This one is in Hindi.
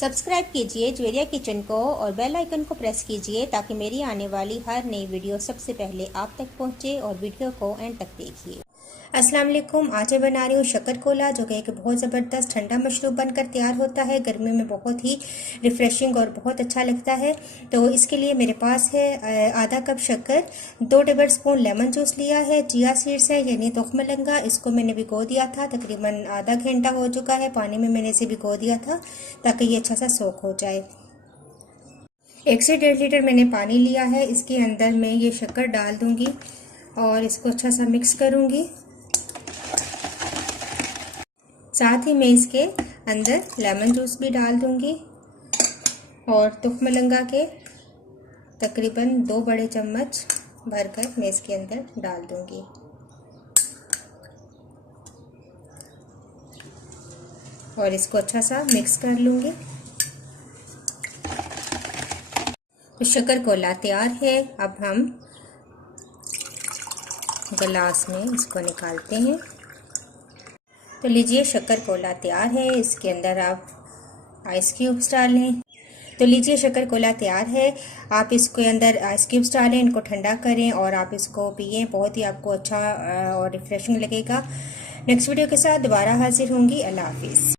सब्सक्राइब कीजिए ज्वेरिया किचन को और बेल आइकन को प्रेस कीजिए ताकि मेरी आने वाली हर नई वीडियो सबसे पहले आप तक पहुंचे और वीडियो को एंड तक देखिए। अस्सलाम वालेकुम। आज मैं बना रही हूँ शक्कर-कोला, जो कि एक बहुत ज़बरदस्त ठंडा मशरूब बनकर तैयार होता है। गर्मी में बहुत ही रिफ़्रेशिंग और बहुत अच्छा लगता है। तो इसके लिए मेरे पास है आधा कप शक्कर, 2 टेबल स्पून लेमन जूस लिया है, चिया सीड्स है यानी तुखमलंगा, इसको मैंने भिगो दिया था, तकरीबन आधा घंटा हो चुका है। पानी में मैंने इसे भिगो दिया था ताकि ये अच्छा सा सोख हो जाए। 1 से 1.5 लीटर मैंने पानी लिया है। इसके अंदर मैं ये शक्कर डाल दूंगी और इसको अच्छा सा मिक्स करूंगी। साथ ही मैं इसके अंदर लेमन जूस भी डाल दूंगी और तुखमलंगा के तकरीबन 2 बड़े चम्मच भरकर मैं इसके अंदर डाल दूंगी। और इसको अच्छा सा मिक्स कर लूंगी। तो शक्कर-कोला तैयार है। अब हम गिलास में इसको निकालते हैं। तो लीजिए शक्कर-कोला तैयार है। इसके अंदर आप आइस क्यूब्स डालें। तो लीजिए शक्कर-कोला तैयार है। आप इसके अंदर आइस क्यूब्स डालें, इनको ठंडा करें और आप इसको पिएं। बहुत ही आपको अच्छा और रिफ्रेशिंग लगेगा। नेक्स्ट वीडियो के साथ दोबारा हाजिर होंगी। अल्लाह हाफिज़।